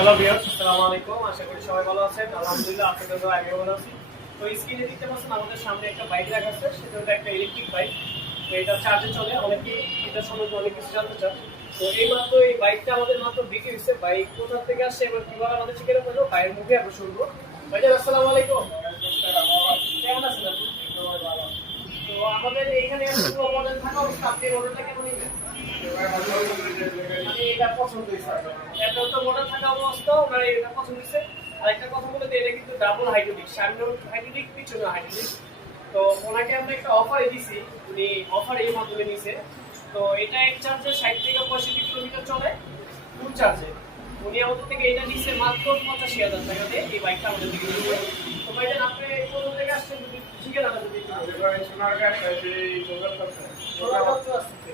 Hello viewers, আসসালামু আলাইকুম। আশা করি সবাই ভালো আছেন। আলহামদুলিল্লাহ, আপনাদেরও আমিও ভালো আছি। তো স্ক্রিনে দেখতে পাচ্ছেন আমাদের সামনে একটা বাইক রাখা আছে, সেটা হলো একটা ইলেকট্রিক বাইক। তো এটা চার্জে চলে। অনেকে এটা সম্বন্ধে অনেক কিছু জানতে চান। তো এইমাত্র এই বাইকটা আমাদের মাত্র বিক্রি হয়েছে। বাইক কোথা থেকে আসছে এবং কিভাবে আমাদের ঠিকানা পেলো, বাইরের মুখে আমরা শুনবো। ভাইজান আসসালামু আলাইকুম। কেমন আছেন আপনি? তো আমাদের এখানে পুরো মডেল থাকা অবস্থা, আপনি মডেলটা কেমন নেবেন? মানে এটা পছন্দ হয়েছে। এটা তো মডেল থাকা অবস্থা মানে এটা পছন্দ হয়েছে। আর একটা কথা বলে দিই, এটা কিন্তু ডাবল হাইড্রোলিক, সামনে হাইড্রোলিক পিছনে হাইড্রোলিক। তো ওনাকে আমরা একটা অফারে দিছি, উনি অফার এই মাধ্যমে নিছে। তো এটা এক চার্জে 60 থেকে 65 কিলোমিটার চলে ফুল চার্জে। উনি আমাদের থেকে এটা নিছে মাত্র 85,000 টাকা দিয়ে এই বাইকটা আমাদের থেকে নিছে। তো ভাইজান আপনি কোন থেকে আসছেন যদি ঠিকানাটা যদি একটু বলেন। সোনারগাঁও আসছে।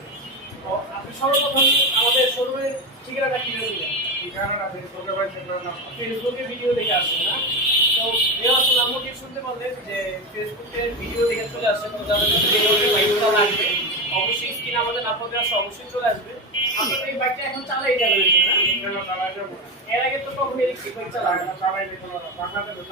তো আপনি সর্বপ্রথম আমাদের শোরুমের ঠিকানাটা কিভাবে দিলেন? ফেসবুকে ভিডিও দেখে আসছেন না? তো ভিউয়ার্স আমাকে শুনতে পারলেন যে ফেসবুকের ভিডিও দেখে চলে আসছেন। তো যাদের এই ধরনের বাইকটা লাগবে অবশ্যই স্ক্রিনে আমাদের নাম্বার দেওয়া আছে, অবশ্যই চলে আসবে। আপনারা এই বাইকটা এখন চালাই যাবেন না? এর আগে তো কখনো ইলেকট্রিক বাইক চালানো বাংলাদেশে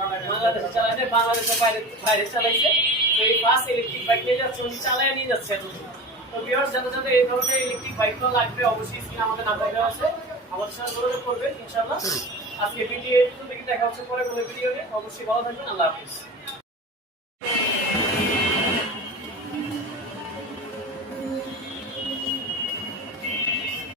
চালায় না, বাংলাদেশের বাইরে বাইরে চালাইছে। তো এই ফার্স্ট ইলেকট্রিক বাইক নিয়ে যাচ্ছে, উনি চালায় নিয়ে যাচ্ছে এতদিন। তো ভিউয়ার্স যাদের এই ধরনের ইলেকট্রিক বাইকগুলো লাগবে অবশ্যই স্ক্রিনে আমাদের নাম্বার দেওয়া আছে, আমাদের সাথে যোগাযোগ করবেন ইনশাআল্লাহ। আজকে ভিডিও একটু দেখে দেখা হচ্ছে পরে কোনো ভিডিও নিয়ে। অবশ্যই ভালো থাকবেন। আল্লাহ হাফেজ।